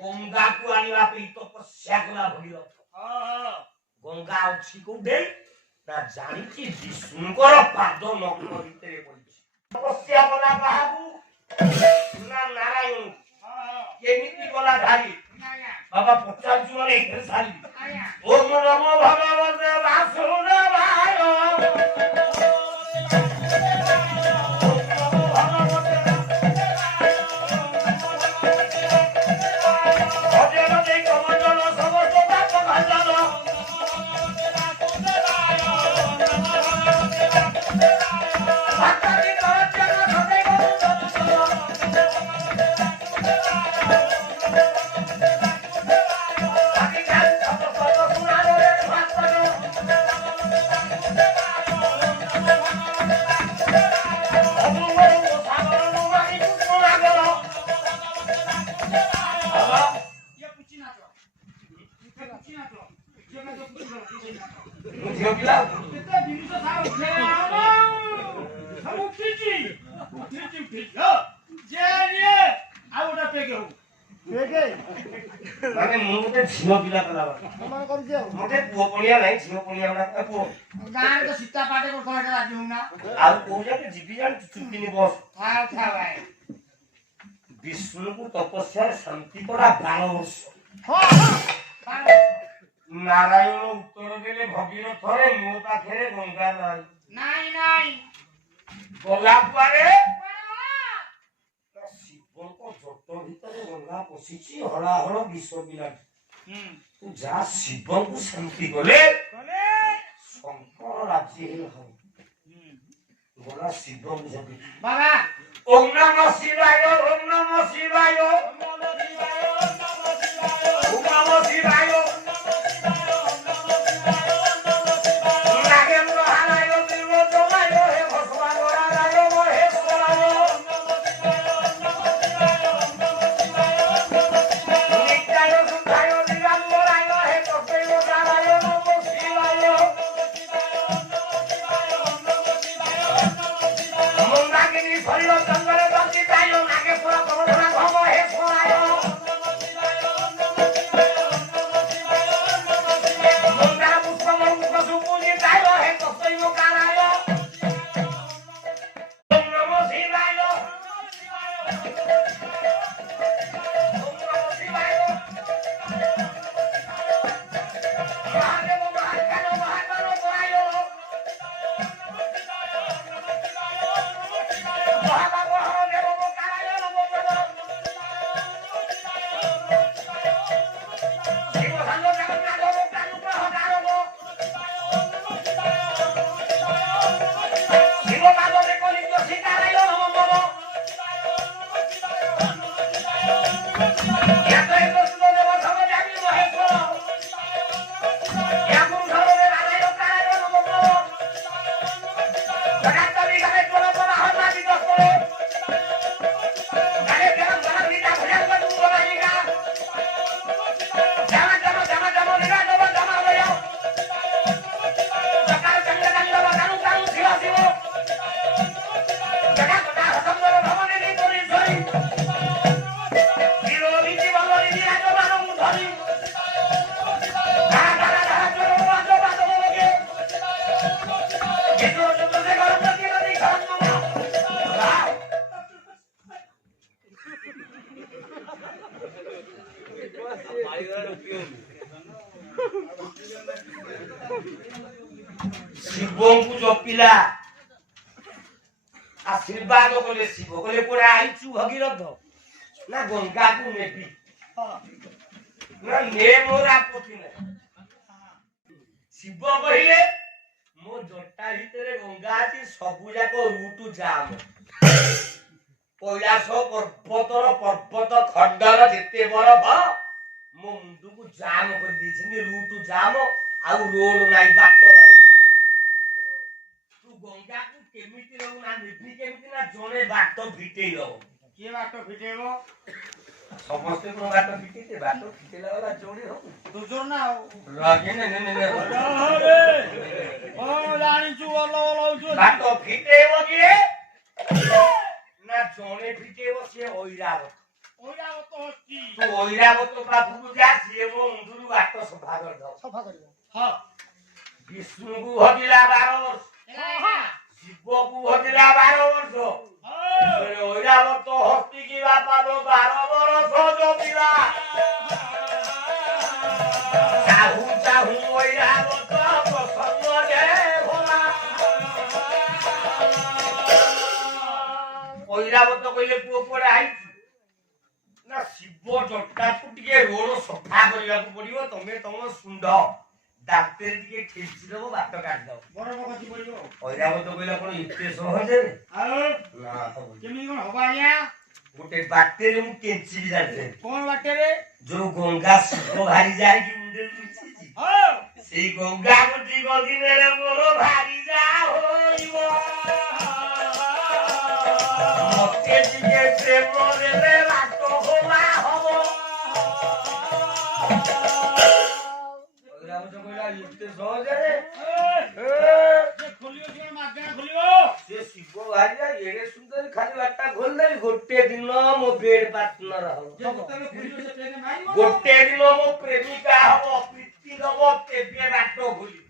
ଗଙ୍ଗାକୁ ଆଣିବା ପାଇଁ ତପସ୍ୟା କଲା ଭଗୀରଥ। ଗଙ୍ଗା ଅଛି କୋଉଠି ନା ଜାଣିଛି ବିଷ୍ଣୁଙ୍କର ପାଦ ନଖ ଭିତରେ ପଡ଼ିଛି। ତପସ୍ୟା କଲା କାହାକୁ ନା ନାରାୟଣ। କେମିତି ଗଲା ଧାରି ବାବା ପଚାରୁଛୁ ମାନେ ଏଇଥିରେ ସାରି ଓମ ନମୋ ଭଗବତେ ବାସୁଦେବାୟ ଝିଅ ପିଲା କଲା ମତେ ପୁଅ ପଣିଆ ନାହିଁ ଝିଅ ପଣିଆ ଗୁଡା ପୁଅ ଗାଁରେ ତ ସୀତା ପାଟେ କରୁଥିଲା ରାଜି ହଉନା ଆଉ କୋଉ ଯାକେ ଯିବି ଜାଣିଛୁ ଚୁପିନି ବସ ବିଷ୍ଣୁକୁ ତପସ୍ୟାରେ ଶାନ୍ତି କଲା 12 ବର୍ଷ। ନାରାୟଣ ଉତ୍ତର ଦେଲେ ଭଗୀରଥରେ ମୋ ପାଖରେ ଗଙ୍ଗା ନାହିଁ। ଗଲା କୁଆଡେ ଶିବଙ୍କ ଜଟ ଭିତରେ ଗଙ୍ଗା ପଶିଛି ହଳାହଳ ବିଷ ପିଲାଟି। ତୁ ଯାହା ଶିବଙ୍କୁ ଶାନ୍ତି କଲେ ଶଙ୍କର ରାଜି ଗଲା ଶିବଙ୍କୁ ଶାନ୍ତି ଓಂ ନମଃ ଶିବାୟ ଓಂ ନମଃ ଶିବାୟ ଓಂ ନମଃ ଶିବାୟ ଶିବଙ୍କୁ ଜପିଲା ଆଶୀର୍ବାଦ କଲେ ଶିବ କହିଲେ କୁଆଡେ ଆଇଛୁ ଭଗୀରଥ ନା ଗଙ୍ଗାକୁ ନେବି ନା ନେ ମୋର ଆପତ୍ତି ନାହିଁ। ଶିବ କହିଲେ ମୋ ଜଟା ଭିତରେ ଗଙ୍ଗା ଅଛି ସବୁ ଯାକ ରୁଟ ଜାମ କୈଳାସ ପର୍ବତ ଖଣ୍ଡର ଯେତେ ବରଫ ମୋ ମୁଣ୍ଡକୁ ଜାମ କରିଦେଇଛନ୍ତି ରୁଟ ଜାମ ଆଉ ରୋଡ ନାହିଁ ବାଟ ନାହିଁ। ତୁ ଗଙ୍ଗାକୁ କେମିତି ରହୁ ନା ନେବି କେମିତି ନା ଜଣେ ବାଟ ଫିଟେଇ ଦବ। କିଏ ବାଟ ଫିଟେଇବ? ସମସ୍ତେ କୋ ବାଟ ଫିଟେଇତେ ବାଟ ଫିଟେଇଲା ବାଲା ଜଣେ ହଉ ତୁ ଜୋର ନା ଆଉ ଜାଣିଛୁ ବାଟ ଫିଟେଇବ କିଏ ନା ଜଣେ ଫିଟେଇବ ସିଏ ଐରାବତ ତୁ ଐରାବତ ପାଖକୁ ଯା ସିଏ ମୋ ମୁଣ୍ଡରୁ ବାଟ ସଫା କରିଦବ। ସଫା କରିବ। ବିଷ୍ଣୁକୁ ଭଜିଲା 12 ବର୍ଷ, ଶିବକୁ ଭଜିଲା 12 ବର୍ଷ, ଐରାବତ ହସ୍ତିକି ବାପାର 12 ବର୍ଷ ଜମିଲା। ଚାହୁଁ ଚାହୁଁ ଐରାବତ ପ୍ରସନ୍ନରେ ଭଲା। ଐରାବତ କହିଲେ ପୁଅ କୁଆଡେ ଆଇଛୁ? ନା ଶିବ ଜଟାକୁ ଟିକେ ରୋଡ ସଫା କରିବାକୁ ପଡିବ, ତମେ ତମ ଶୁଣ୍ଡ ଦାନ୍ତରେ ଟିକେ ଖେଞ୍ଚି ଦବ, ବାଟ କାଟିଦବ। ଐରାବତ କହିଲା କଣ ଏତେ ସହଜରେ? ନା କେମିତି କଣ ହବ ଆଜ୍ଞା? ଗୋଟେ ବାଟରେ ମୁଁ କେଞ୍ଚିବି ଜାଣିଛେ। କଣ ବାଟରେ? ଯୋଉ ଗଙ୍ଗା ଶିବ ଭାରି ଯାଇକି ମୁଣ୍ଡରେ ଲୁଚିଛି, ସେଇ ଗଙ୍ଗା ଗୋଟି ଗଦିନରେ ମୋର ଭାରି ଯା ହୋଇବ। ମତେ ଟିକେ ପ୍ରେମ ଦେଲେ ବାଟ ଖୋଲା ହବ। ଐରାବତ କହିଲା ଏତେ ସହଜରେ? ସେ ଶିବ ଭାରିଲା ଏଡେ ସୁନ୍ଦର, ଖାଲି ବାଟଟା ଖୋଲିଦେବି, ଗୋଟେ ଦିନ ମୋ ବେଡ ପାର୍ଟନର ହବ, ଗୋଟେ ଦିନ ମୋ ପ୍ରେମିକା ହବ, ପ୍ରୀତି ଦବ, ତେବେ ବାଟ ଖୋଲିବ।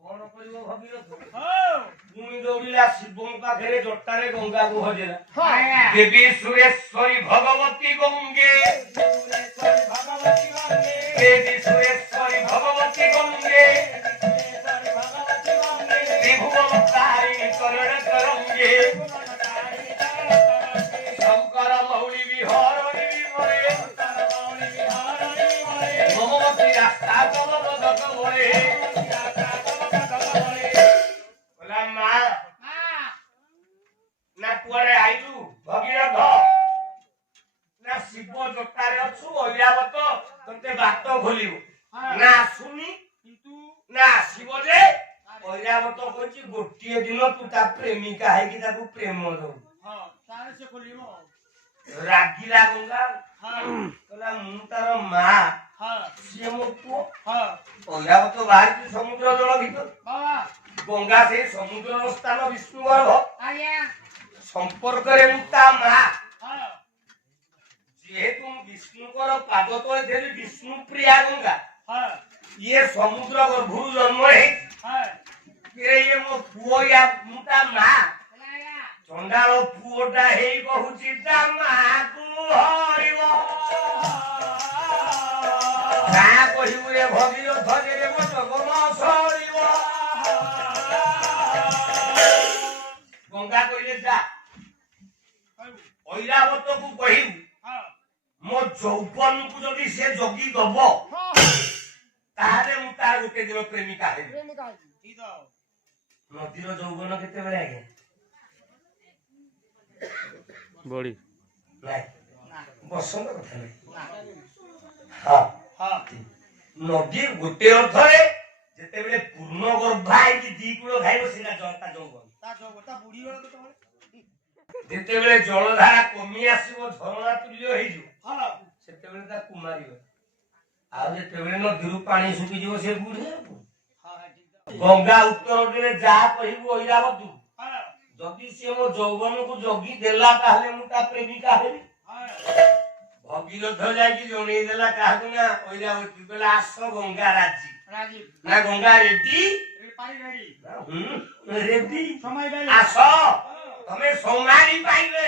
କଣ କରିବ ଭଗୀରଥ? ପୁଣି ଦୌଡ଼ିଲା ଶିବଙ୍କ ପାଖରେ, ଜଟାରେ ଗଙ୍ଗାକୁ ହଜିଲା। ଦେବୀ ସୁରେଶ୍ୱରୀ ଭଗବତୀ ଗଙ୍ଗେ, ଦେବୀ ସୁରେଶ୍ୱରୀ ଭଗବତୀ ଗଙ୍ଗେ, ତ୍ରିଭୁବନ ତାରିଣୀ କରଣ କରଙ୍ଗେ, ଶଙ୍କର ମୌଳି ବିହରଣୀ ବିମରେ, ଭଗବତୀ ରାସ୍ତା ଜଗବଦକ ବଳେ। ମା ନା କୁଆଡେ ଆଇଲୁ ଭଗୀରଥ? ନା ଶିବ ଜଟାରେ ଅଛୁ, ଐରାବତ ତତେ ବାଟ ଖୋଲିବ। ନା ଆସୁନି, ନା ଆସିବ ଯେ। ଐରାବତ କହିଛି ଗୋଟିଏ ଦିନ ତୁ ତା ପ୍ରେମିକା ହେଇକି ତାକୁ ପ୍ରେମ ଦବୁ। ରାଗିଲା ଗଙ୍ଗା, କହିଲା ମୁଁ ତାର ମା, ସିଏ ମୋ ପୁଅ। ଐରାବତ ବାହାରିଛି ସମୁଦ୍ର ଜଳ ଭିତରେ। ଗଙ୍ଗା ସେଇ ସମୁଦ୍ରର ସ୍ଥାନ ବିଷ୍ଣୁ ଗର୍ଭ ସମ୍ପର୍କରେ ମୁଁ ତା ମା। ଯେହେତୁ ମୁଁ ବିଷ୍ଣୁଙ୍କର ପାଦ ତଳେ ଥିଲି, ବିଷ୍ଣୁ ପ୍ରିୟା ଗଙ୍ଗା, ଇଏ ସମୁଦ୍ର ଗର୍ଭରୁ ଜନ୍ମ ହେଇଛି, ଇଏ ମୋ ପୁଅ, ମୁଁ ତା ମା। ଚଣ୍ଡାଳ ପୁଅଟା ହେଇ କହୁଛି ତା ମାକୁ ହରିବ। ଗାଁ କହିବୁ ଏ ଭଗୀରଥ ଯେ ମୋ ଜଗମ ସରିବ। ଗଙ୍ଗା କହିଲେ ଯା, ଐରାବତକୁ କହିବୁ ମୋ ଯୌବନକୁ ଯଦି ସେ ଜଗି ଦବ, ତାହେଲେ ମୁଁ ତାର ଗୋଟେ ଦିନ ପ୍ରେମିକା ହେବି। ନଦୀର ଯୌବନ କେତେବେଳେ ଆଜ୍ଞା? ବଢି ବସନ୍ତ କଥା ନାହିଁ। ନଦୀ ଗୋଟେ ଅର୍ଥରେ ଯେତେବେଳେ ପୂର୍ଣ୍ଣ ଗର୍ଭା ହେଇକି ଦି କୂଳ ଖାଇବ, ସେଇଟା ତା ଯୌବନ। ଯେତେବେଳେ ଜଳଧାରା କମି ଆସିବ, ଝରଣା ତୁଲ୍ୟ ହେଇଯିବ, ସେତେବେଳେ ତା କୁମାରୀ। ଆଉ ଯେତେବେଳେ ନଦୀରୁ ପାଣି ଶୁଖିଯିବ, ସେ ବୁଢୀ। ଗଙ୍ଗା ଉତ୍ତର ଦେଲେ ଯାହା କହିବୁ ଐରାବତୁ, ଯଦି ସିଏ ମୋ ଯୌବନକୁ ଜଗି ଦେଲା, ତାହେଲେ ମୁଁ ତା ପ୍ରେମିକା ହେବି। ଭଗୀରଥ ଯାଇକି ଜଣେଇ ଦେଲା କାହାକୁ? ନା ଐରାବତୀ। କହିଲା ଆସ ଗଙ୍ଗା ରାଜି। ନା ଗଙ୍ଗା ରେଡି? ରେଡି। ଆସ, ତମେ ସମାଳି ପାଇଲେ